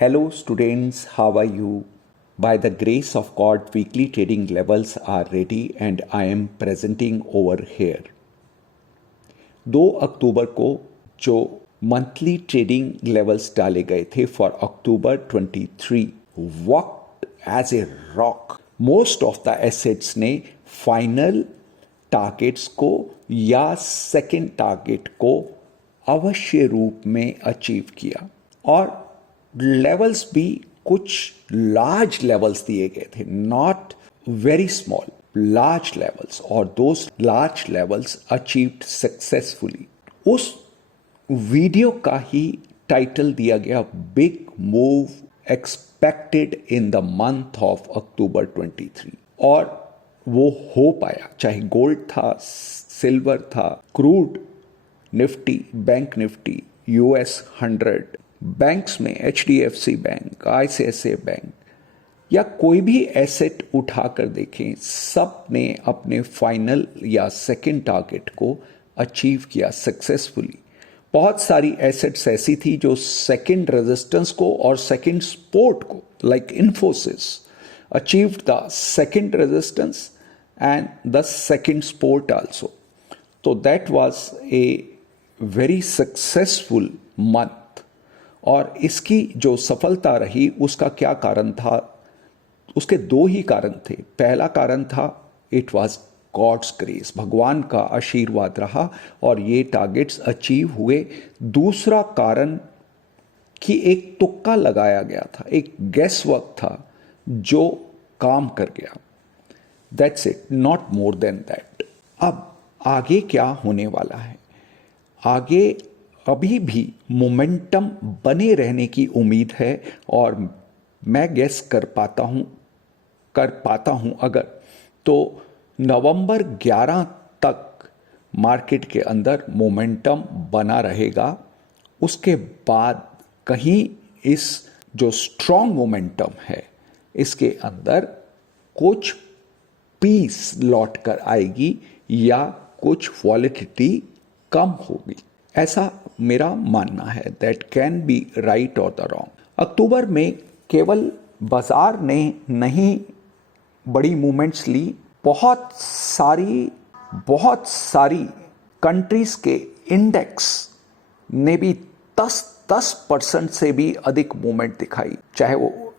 Hello students, how are you? By the grace of God, weekly trading levels are ready and I am presenting over here. 2 अक्टूबर को जो monthly trading levels डाले गए थे for October 23 worked as a rock. Most of the assets ने final targets को या second target को अवश्य रूप में अचीव किया और लेवल्स भी कुछ लार्ज लेवल्स दिए गए थे, not very small, large levels, और those large levels achieved successfully. उस वीडियो का ही टाइटल दिया गया big move expected in the month of October 23 और वो हो पाया. चाहे गोल्ड था, सिल्वर था, crude, Nifty, bank Nifty, US 100, banks में HDFC बैंक, ICICI बैंक या कोई भी एसेट उठाकर देखें, सब ने अपने फाइनल या सेकंड टारगेट को अचीव किया सक्सेसफुली. बहुत सारी एसेट्स ऐसी थी जो सेकंड रेजिस्टेंस को और सेकंड सपोर्ट को, like Infosys, achieved the second resistance and the second support also. तो that was a very successful month. और इसकी जो सफलता रही उसका क्या कारण था? उसके दो ही कारण थे. पहला कारण था इट वाज गॉड्स ग्रेस, भगवान का आशीर्वाद रहा और ये टारगेट्स अचीव हुए. दूसरा कारण कि एक तुक्का लगाया गया था, एक गेस वर्क था जो काम कर गया. That's it, not more than that. अब आगे क्या होने वाला है? आगे अभी भी मोमेंटम बने रहने की उम्मीद है और मैं गेस कर पाता हूं अगर तो नवंबर 11 तक मार्केट के अंदर मोमेंटम बना रहेगा. उसके बाद कहीं इस जो स्ट्रॉन्ग मोमेंटम है इसके अंदर कुछ पीस लौट कर आएगी या कुछ वॉलेटिलिटी कम होगी, ऐसा मेरा मानना है. दैट कैन बी राइट और द रॉन्ग. अक्टूबर में केवल बाजार ने नहीं बड़ी मूवमेंट्स ली, बहुत सारी कंट्रीज के इंडेक्स ने भी 10% से भी अधिक मूवमेंट दिखाई, चाहे वो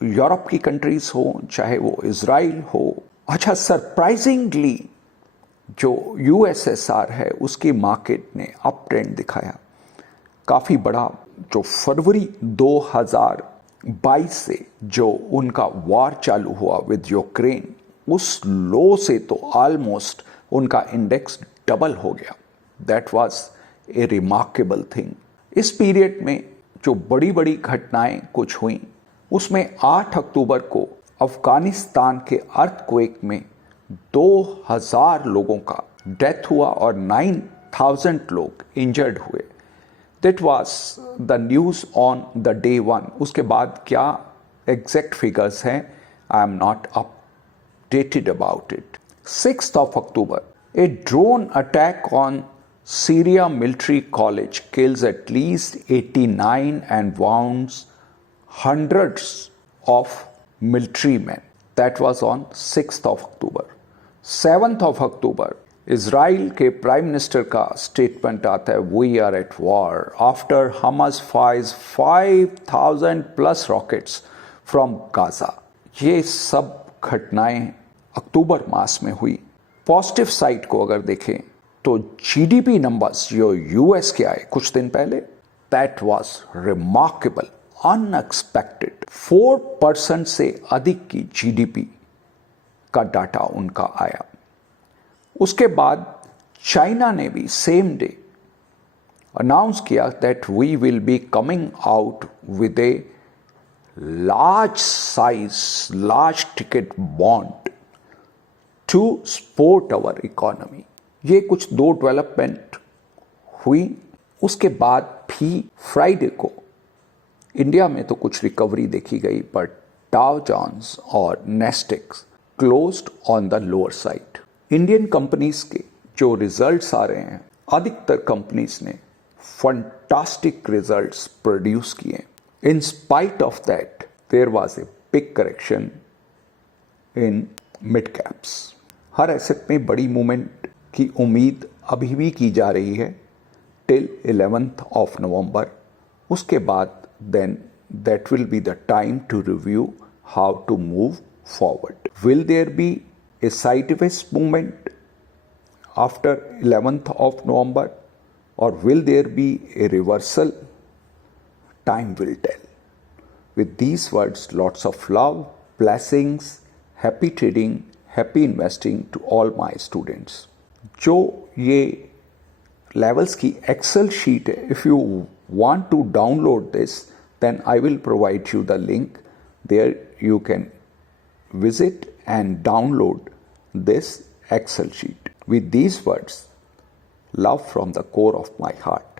यूरोप की कंट्रीज हो, चाहे वो इजराइल हो. अच्छा, सरप्राइजिंगली जो USSR है उसकी मार्केट ने अप ट्रेंड दिखाया. काफ़ी बड़ा जो फरवरी 2022 से जो उनका वॉर चालू हुआ विद यूक्रेन, उस लो से तो ऑलमोस्ट उनका इंडेक्स डबल हो गया. That was A remarkable thing. इस पीरियड में जो बड़ी बड़ी घटनाएं कुछ हुई, उसमें 8 अक्टूबर को अफगानिस्तान के अर्थक्वेक में 2000 लोगों का डेथ हुआ और 9000 लोग इंजर्ड हुए. That was the news on the day 1. उसके बाद क्या एग्जैक्ट फिगर्स हैं, I am not updated about it. 6th of October, a drone attack on Syria military college kills at least 89 and wounds hundreds of military men. That was on 6th of October. 7th of October, Israel के prime minister का statement आता है, we are at war after Hamas fires 5000 plus rockets from Gaza. ये सब घटनाएं अक्टूबर मास में हुई. Positive side को अगर देखें तो GDP नंबर्स जो US के आए कुछ दिन पहले, दैट वाज रिमार्केबल, अनएक्सपेक्टेड. 4% से अधिक की GDP का डाटा उनका आया. उसके बाद चाइना ने भी सेम डे अनाउंस किया that we will be coming out with a large size, large ticket bond to support our economy. ये कुछ दो डेवलपमेंट हुई. उसके बाद भी फ्राइडे को इंडिया में तो कुछ रिकवरी देखी गई, बट डाउ जोन्स और Nasdaq closed on the lower side. Indian companies के जो रिजल्ट्स आ रहे हैं, अधिकतर कंपनीज ने फंटास्टिक रिजल्ट्स प्रोड्यूस किए. In spite of that, there was a big correction in mid caps. Her asset में बड़ी मूवमेंट की उम्मीद अभी भी की जा रही है टिल 11th of November. उसके बाद then that will be the time to review how to move forward. Will there be a sideways movement after 11th of November or will there be a reversal? Time will tell. With these words, lots of love, blessings, happy trading, happy investing to all my students. जो ये levels की Excel sheet है, if you want to download this, then I will provide you the link. There you can visit and download this Excel sheet. With these words, love from the core of my heart.